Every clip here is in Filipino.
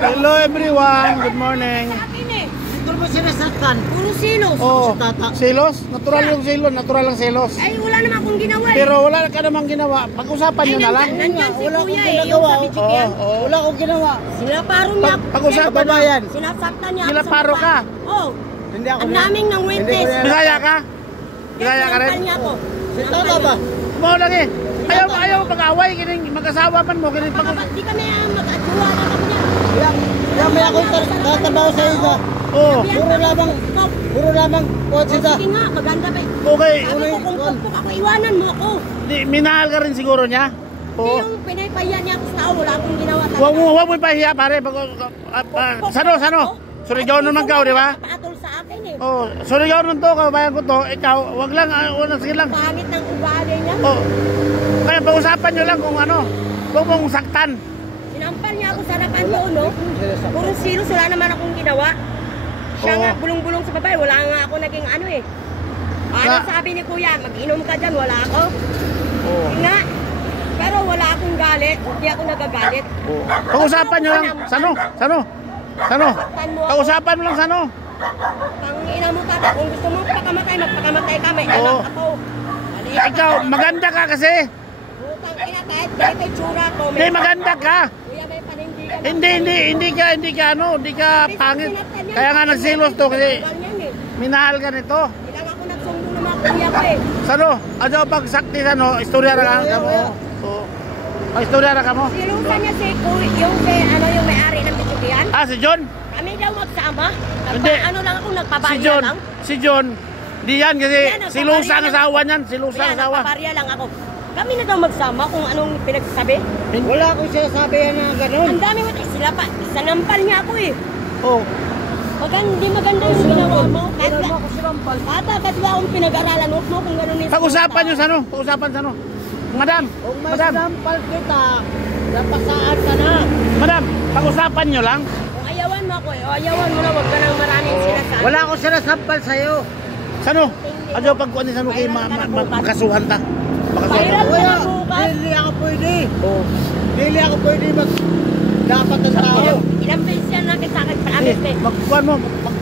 Hello everyone, good morning. Ito mo sinasaktan? Puro silos. Oh, silos? Natural yung silos, natural ang silos. Ay, wala naman akong ginawa eh. Pero wala ka namang ginawa. Pag-usapan nyo na lang. Nandiyan si Wala Kuya akong eh, yung ginagawa. sabi chicken. Wala akong ginawa. Sinaparo niya. Pag-usapan na yan. Sinasaktan niya. Sinaparo ka? Oo. Hindi ako. Ang daming ng witness. Bisaya ka? Bisaya ka rin? Sinampal niya ako. Tama ba? Mo lang eh. Ayaw mag-away, mag-asawa man mo. Di kami mag-adjuwa na kami niya. Kaya may akong tatabaw sa isa. Oo. Puro lamang sida. Sige nga, maganda ba? Okay. Sabi ko kung pupuk ako, iwanan mo ako. Minahal ka rin siguro niya? Hindi yung pinaypahiya niya ako sa tao, wala akong ginawa talaga. Huwag mo ipahiya pare. Sano? Surigao naman ka, di ba? Patol sa akin eh. Oh, surigao nun to, kabayan ko to. Ikaw, wag lang, sige lang. Pangit ng ugali niya. Oh. Kaya pag-usapan nyo lang kung ano. Huwag mong saktan. Sinampal niya ako sa harapan ko, no? Puro silos, wala naman akong ginawa. Siya nga, bulong-bulong sa babae, wala nga ako naging ano eh. Ano sabi ni Kuya, mag-inom ka dyan, wala ako. Nga, pero wala akong galit, hindi ako nagagalit. Pag-usapan nyo lang, Sano? Pag-usapan mo lang, Sano? Pangina mo tata, kung gusto mo pakamatay, magpakamatay ka, may anak ako. Ikaw, maganda ka kasi. Butang ina, kahit ganito yung tsura ko. Hindi, maganda ka. Kuya, may panindigan. Hindi ka pangit. Kaya nga nagsilos to kasi minahal ka nito. Ilang ako nagsundo ng mga kuya ko eh. Sano? Ano pag sakti istorya na ka mo. Istorya na ka mo. Silusan niya si Kuya, yung may-ari ng bitugian. Si John? Kami daw magsama. Hindi. Ano lang ako, nagpabarya lang. Si John. Di yan kasi silusa ang asawa niyan. Silusa ang asawa. Nagpabarya lang ako. Kami na daw magsama kung anong pinagsasabi. Wala akong sinasabi na gano'n. Ang dami mo, sila pa, sanampal niya ako eh. Oh. Hindi maganda yung ginawa mo. Kahit agad ba akong pinag-aralan, huwag mo kung gano'n yung Pag-usapan nyo, Sano? Pag-usapan, Sano? Madam, Kung may sinampal kita, napasaan ka na. Madam, pag-usapan nyo lang. Kung ayawan mo ako eh, o ayawan mo na, huwag ka nang maraming sinasabi. Wala akong sinasampal sa'yo. Sano? Ano pag kuha ni Sano kayo makasuhan ta? Mahirap ka na bukas. Hindi ako pwede. Hindi ako pwede dapat ang tao. Ilang beses yan nakit sa akin, promise eh. Magkuhan mo,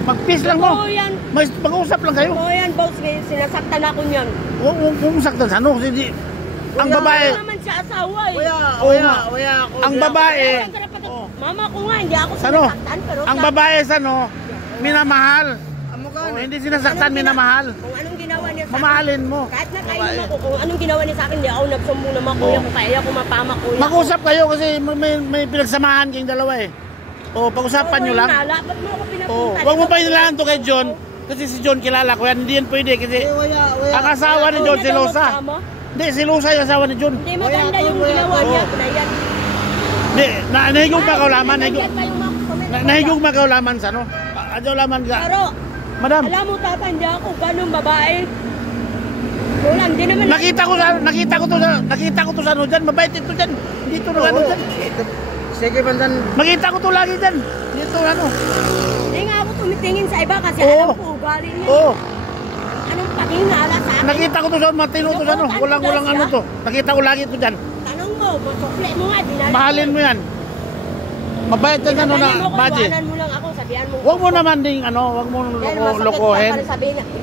mag-peace lang mo. Oo yan. Mag-usap lang kayo. Oo yan, boss. Sinasaktan ako niyan. Huwag mong saktan, Sano. Ang babae. Wala naman siya asawa eh. Wala ako. Ang babae. Mama ko nga, hindi ako Sano? sinasaktan. Pero Ang babae, Sano, minamahal. Ano Hindi sinasaktan, minamahal. Kung anong ginawa niya sa akin. Mamahalin mo. Kahit nakainom ako, kung anong ginawa niya sa akin, hindi ako nagsumbong ng mga kuya ko. Kaya ako mapama kuya. Mag-usap kayo kasi may pinagsamahan kayong dalawa eh. Pag-usapan nyo lang. Ba't mo ako pinapunta? Huwag mo pa inilahan to kay John. Kasi si John kilala ko yan. Hindi yan pwede kasi ang asawa ni John, si Losa. Hindi, si Losa yung asawa ni John. Hindi maganda yung ginawa niya. Hindi, nahigog pa kaulaman. Nahigog pa kaulaman sa ano? Adyo laman ka. Pero, Madam. alam mo tata, hindi ako ganun babae. Wala, hindi naman. Nakita ko to sa ano dyan. Mabait ito dyan. Dito na ano dyan. Sige, bandan. Makita ko to lagi dyan. Dito ano. Hindi nga ako tumitingin sa iba kasi alam ko ugali niya. Oo. Anong pakinala sa akin? Nakita ko to sa matino to sa ano. Walang ano to. Nakita ko lagi ito dyan. Tanong mo, masukli mo nga. Mahalin mo yan. Mabait yan ano na, Baji. Iwanan mo lang ako, sabihan mo. Huwag mo naman ding ano, huwag mo lokohin.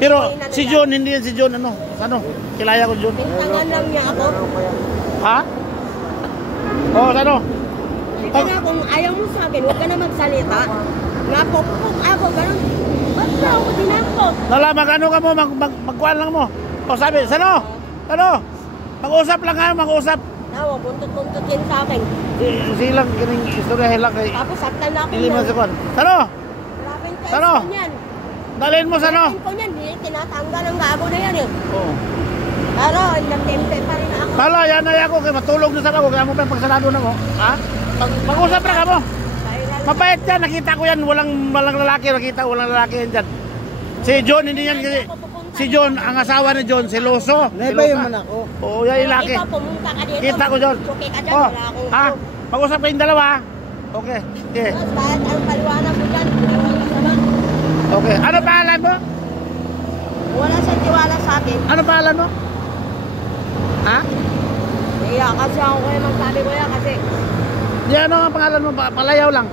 Pero si John, hindi yan si John ano. Ano? Kilaya ko John. Pintangan lang niya ako. Ha? Ano? Sige na, kung ayaw mo sa akin, huwag ka na magsalita. Nga po, ako, ganun. Ba't na ako dinako? Nala, mag-ano ka mo, magkuhan lang mo. Sabi, Sano? Mag-usap lang kayo, mag-usap. Nawa, buntot-buntot yan sa akin. Silang, kining istoryahin lang kay Tapos saktan na ako Iliman sa kuhan. Sano? Maraming Sano? ko niyan. Dalhin mo, Sano? Maraming ko niyan, tinatanggal ang gago na yan eh. Oo. Pero, nagtempe pa rin ako. Tala, yan ay ako, kaya matulog na sa ako, kaya mo pa yung pagsalado na mo. Ha? Mag-usap lang ka mo. Mabait yan, nakita ko yan, walang lalaki, walang lalaki yan dyan. Si John, hindi yan kasi, si John, ang asawa ni John, si Loso. Naiba yung man ako. Oo, yan yung laki. Ikaw, pumunta ka dito. Kita ko, John. Suki ka dyan, Oh, wala akong ha? Mag-usap kayong dalawa. Okay. Okay. Tapos, kahit ang paliwanag mo dyan, wala sama. Okay. Ano pangalan mo? Wala siyang tiwala sa akin. Ano pangalan mo? Ha? Iya, kasi ako kaya magsabi ko yan, kasi Di ano ang pangalan mo? Palayaw lang.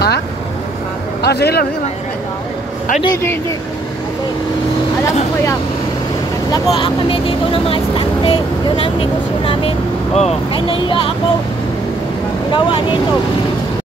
Ha? Ah, sige lang, sige lang. Ay, hindi. Alam mo kuya, naglakuan kami dito ng mga estante. Yun ang negosyo namin. Oo. Ay nahiya ako. Gawa nito.